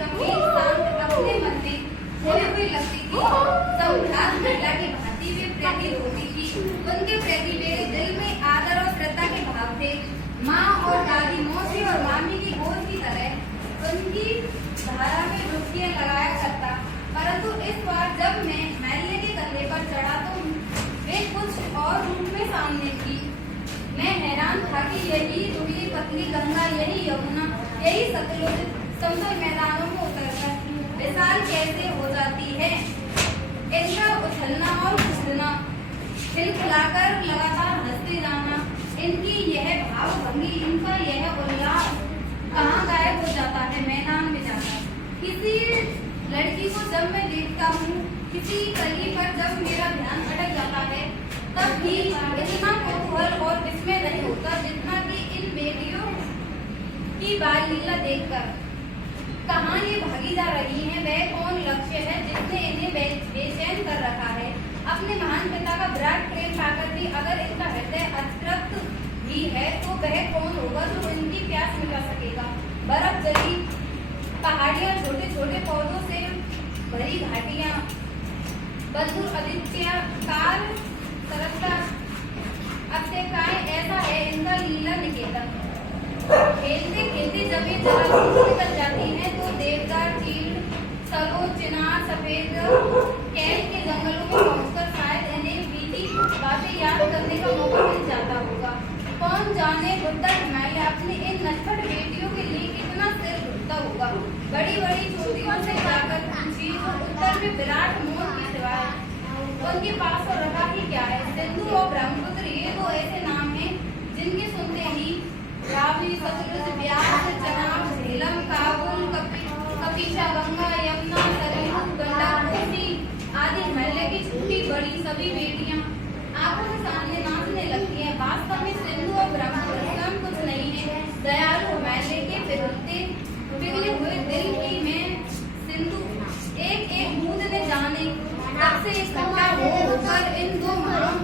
गंभीर शांत अपने मन में खोई हुई लगती थी। समझात महिला की भांति वे प्रतीत होती थी। उनके प्रति मेरे दिल में आदर और श्रद्धा के भाव थे। माँ और दादी, मौसी और मामी की गोद की तरह उनकी धारा में डुबकियां लगाया करता। परंतु इस बार जब मैं महल्ले के कंधे पर चढ़ा तो वे कुछ और रूप में सामने थी। मैं हैरान था कि यही दुबली पतली गंगा, यही यमुना, यही सतलुज समतल मैदानों में उतरकर विशाल कैसे हो जाती है। इनका उछलना और कूदना, खिलखिलाकर लगातार हंसते जाना, इनकी यह भावभंगी, इनका यह उल्लास कहाँ गायब हो जाता है मैदान में जाकर। किसी लड़की को जब मैं देखता हूँ, किसी कली पर जब मेरा ध्यान भटक जाता है, तब भी इतना कौतूहल और विस्मय नहीं होता जितना कि इन बेटियों की बाल लीला देखकर। कहाँ ये भागी जा रही हैं, वह कौन लक्ष्य है जिसने इन्हें बेचैन कर रखा है। अपने महान पिता का विराट प्रेम पाकर भी अगर इनका हृदय अतृप्त भी है तो वह कौन होगा जो इनकी प्यास मिटा सकेगा। बर्फ जली पहाड़ियाँ, छोटे छोटे पौधों से भरी घाटियाँ, बद्दुर आदित्याकार सरकता अत्यकाय, ऐसा है इनका लीला निकेतन। खेलते खेलते जब ये जरा दूर निकल जाती हैं तो देवदार, चीड़, सरोज, चिनार, सफेद कैल के जंगलों में पहुंचकर शायद इन्हें बीती बातें याद करने का मौका मिल जाता होगा। कौन जाने बुद्धा हिमालय अपनी इन नटखट बेटियों के लिए कितना सिर झुकता होगा। बड़ी बड़ी चोटियों से जाकर पूछी तो उत्तर में विराट मोर की सिवाय उनके पास और रखा ही क्या है। सिंधु और ब्रह्मपुत्र, ये तो ऐसे नाम हैं जिनके सुनते ही रावी, सतलुज, ब्यास, चनाब, झेलम, काबुल, कपीशा, गंगा, यमुना, सरयू, गंडक, कोसी आदि हिमालय की छोटी बड़ी सभी बेटियां आंखों के सामने नाचने लगती हैं। वास्तव में सिंधु और ब्रह्मपुत्र कम कुछ नहीं है। दयालु हिमालय के पिघले हुए दिल की मैं सिंधु एक एक बूंद ने जाने तब से इकट्ठा होकर इन दो महान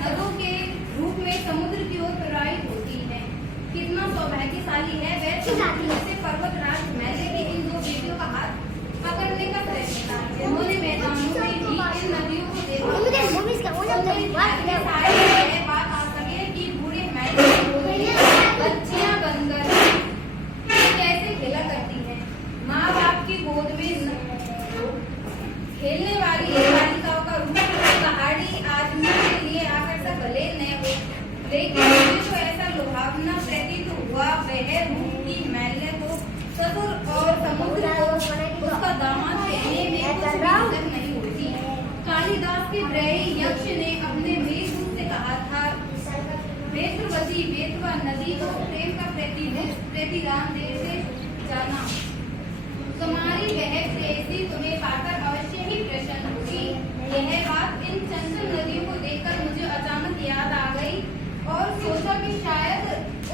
नदों के रूप में समुद्र की ओर प्रवाहित होती है। कितना सौभाग्यशाली है वह से पर्वतराज हिमालय की इन दो बेटियों का हाथ पकड़ने का प्रयत्न था, जिन्होंने मैदानों में भी इन नदियों को देखा बात आ सके कि बूढ़े हिमालय बच्चियां बनकर कैसे खेला करती हैं। माँ बाप की गोद में खेलने वाली बालिकाओं का रूप पहाड़ी आदमी के लिए आकर्षक भले न हो, लेकिन मुझे तो ऐसा लुभावना प्रतीत हुआ वह रूप की हिमालय को ससुर और समुद्र को उसका दामाद कहने में कुछ भी नहीं होती। कालिदास के ब्रह्म यक्ष ने अपने मेघदूत से कहा था, वेत्रवती वेतवा नदी को प्रेम का प्रतिदान दे से जाना। तुम्हारी वह प्रेयसी तुम्हें पाकर अवश्य ही प्रसन्न होगी। यह बात इन चंचल नदियों को देखकर मुझे अचानक याद आ गई और सोचा कि शायद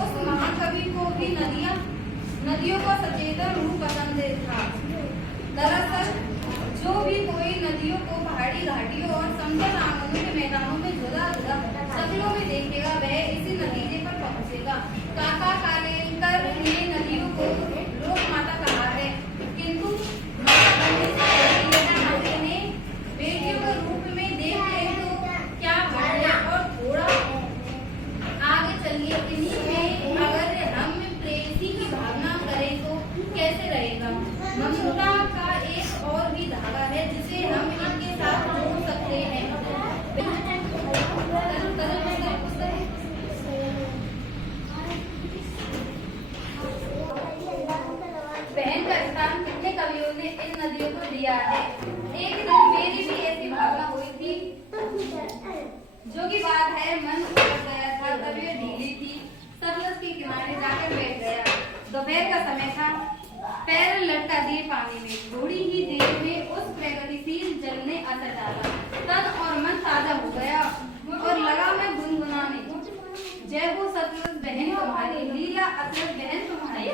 उस महाकवि को भी नदियों का सचेतन रूप पसंद था। दरअसल जो भी कोई नदियों को पहाड़ी घाटियों और समतल आंगनों के मैदानों में जुदा जुदा शक्लों में देखेगा वह इसी नतीजे पर पहुंचेगा। काका कालेलकर ने नदियों को लोक माता कहा है, किंतु बेटियों के रूप में देख रहे तो क्या बढ़िया। और थोड़ा आगे चलिए, इन्हीं में अगर हम प्रेयसी की भावना करें तो कैसे रहेगा। ममता का एक और भी धागा है जिसे हम इनके साथ जोड़ सकते हैं। बहन का स्थान कितने कवियों ने इन नदियों को दिया है। एक दिन मेरी भी ऐसी भावना हुई थी, जो की बात है मन उतर गया था। तबीयत ढीली थी, सतलज के किनारे जाकर बैठ गया। दोपहर का समय था, पैर लटका दिए पानी में। थोड़ी ही देर में उस प्रगतिशील जल ने असर डाला, तन और मन ताजा हो गया और लगा मैं गुनगुनाने, जय हो सतलज बहन तुम्हारी, लीला अतलज बहन तुम्हारी।